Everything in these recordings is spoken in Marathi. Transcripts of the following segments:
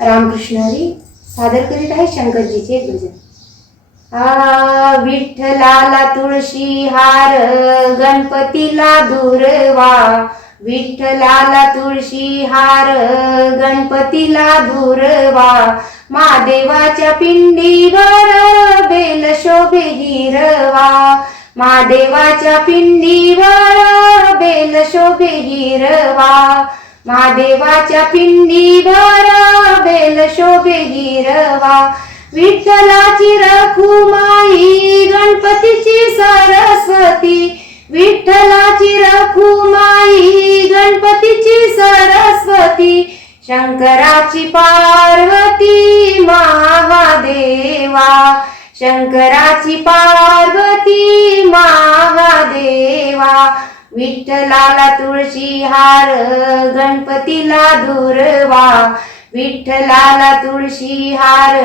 रामकृष्ण हरी सादर करीत आहे शंकरजीचे भजन. आ विठ्ठलाला तुळशी हार गणपतीला दुर्वा. विठ्ठलाला तुळशी हार गणपतीला दुर्वा. महादेवाच्या पिंडीवर बेल शोभे हिरवा. महादेवाच्या पिंडीवर बेल शोभे हिरवा. महादेवाच्या पिंडीवर बेल शोभे हिरवा विठ्ठलाची रखुमाई गणपतीची सरस्वती विठ्ठलाची रखुमाई गणपतीची सरस्वती शंकराची पार्वती महादेवा शंकराची पार्वती महादेवा विठ्ठलाला तुळशी हार गणपतीला दुर्वा विठ्ठलाला तुळशी हार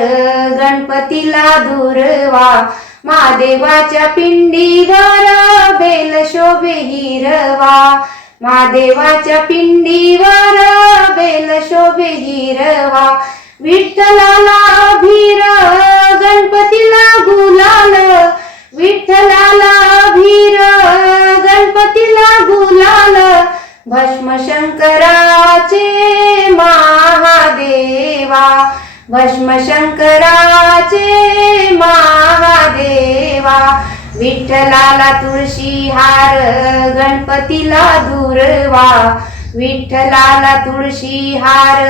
गणपतीला दुर्वा महादेवाच्या पिंडी वर बेल शोभे हिरवा. महादेवाच्या पिंडीवर बेल शोभे हिरवा. विठ्ठलाला अभिर गणपतीला गुलाल. विठ्ठलाला अभिर गणपतीला गुलाल. भस्म शंकराचे महा भस्मशंकराचे महादेवा विठ्ठलाला तुळशी हार गणपतीला दुर्वा विठ्ठलाला तुळशी हार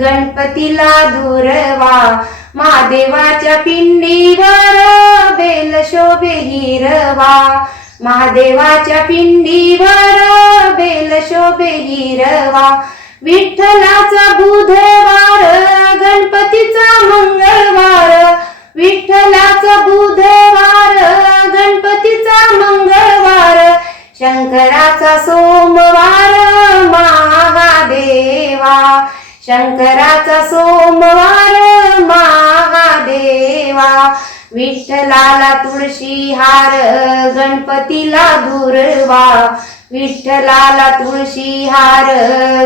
गणपतीला दुर्वा महादेवाच्या पिंडीवर बेल शोभे हिरवा महादेवाच्या पिंडीवर बेल शोभे हिरवा विठ्ठलाचा बुधवार गणपतीचा मंगळवार. विठ्ठलाचा बुधवार गणपतीचा मंगळवार. शंकराचा सोमवार महादेवा. शंकराचा सोमवार महादेवा. विठ्ठलाला तुळशी हार गणपतीला दुर्वा. विठ्ठलाला तुळशी हार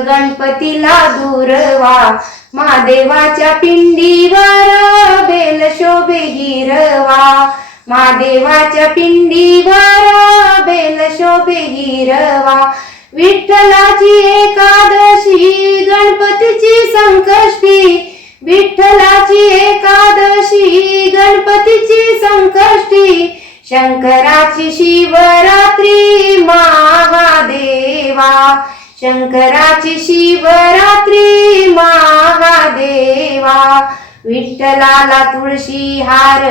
गणपतीला दुर्वा. महादेवाच्या पिंडीवर बेल शोभे हिरवा. महादेवाच्या पिंडीवर बेल शोभे हिरवा. विठ्ठलाची एकादशी गणपतीची संकष्टी. शंकराची शिवरात्री महादेवा. शंकराची शिवरात्री महादेवा. विठ्ठलाला तुळशी हार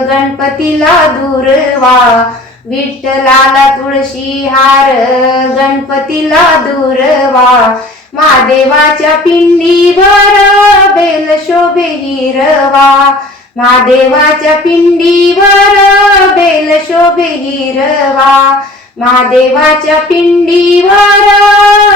गणपतीला दुर्वा. विठ्ठलाला तुळशी हार गणपतीला दुर्वा. महादेवाच्या पिंडीवर बेल शोभे हिरवा महादेवाच्या पिंडी महादेवाच्या पिंडीवर.